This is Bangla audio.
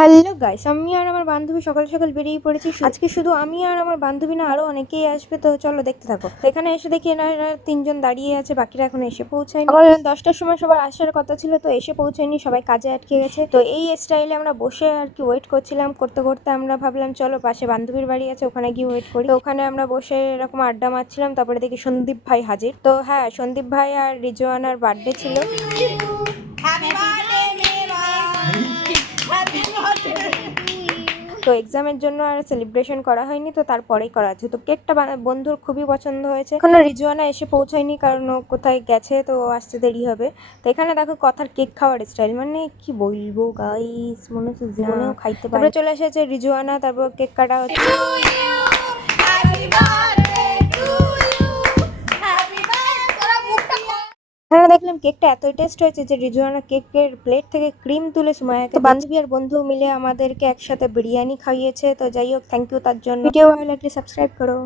হ্যালো গাইস, আমি আর আমার বান্ধবী সকাল সকাল বেরিয়ে পড়েছি। আজকে শুধু আমি আর আমার বান্ধবী না, আরো অনেকেই আসবে, তো চলো দেখতে থাকো। তো এখানে এসে দেখি এনারা তিনজন দাঁড়িয়ে আছে, বাকিরা এখনো এসে পৌঁছায়নি। আবার 10টার সময় সবার আসার কথা ছিল, তো এসে পৌঁছায়নি, সবাই কাজে আটকে গেছে। তো এই স্টাইলে আমরা বসে আর কি ওয়েট করছিলাম। করতে করতে আমরা ভাবলাম চলো পাশে বান্ধবীর বাড়ি আছে, ওখানে গিয়ে ওয়েট করি। তো ওখানে আমরা বসে এরকম আড্ডা মারছিলাম, তারপরে দেখি সন্দীপ ভাই হাজির। তো হ্যাঁ, সন্দীপ ভাই আর রিজওয়ানার বার্থডে ছিল। তো এক্সামের জন্য আর সেলিব্রেশন করা হয়নি, তো তারপরেই করা আছে। তো কেকটা বন্ধুর খুবই পছন্দ হয়েছে। এখনো রিজওয়ানা এসে পৌঁছায়নি, কারণ ও কোথায় গেছে, তো আসতে দেরি হবে। তো এখানে দেখো কথার কেক খাওয়ার স্টাইল, মানে কি বলবো গাইস, মনে হচ্ছে জীবনেও খাইতে পারে। তারপরে চলে এসেছে রিজওয়ানা, তারপর কেক কাটা হচ্ছে। হ্যাঁ, দেখলাম কেকটা এতই টেস্ট হয়েছে যে রিজওয়ানা কেকের প্লেট থেকে ক্রিম তুলে সুমাইয়াকে, তো বান্ধবী আর বন্ধু মিলে আমাদেরকে একসাথে বিরিয়ানি খাইয়েছে। তো যাই হোক, থ্যাংক ইউ তার জন্য। ভিডিও ভালো লাগলে সাবস্ক্রাইব করো।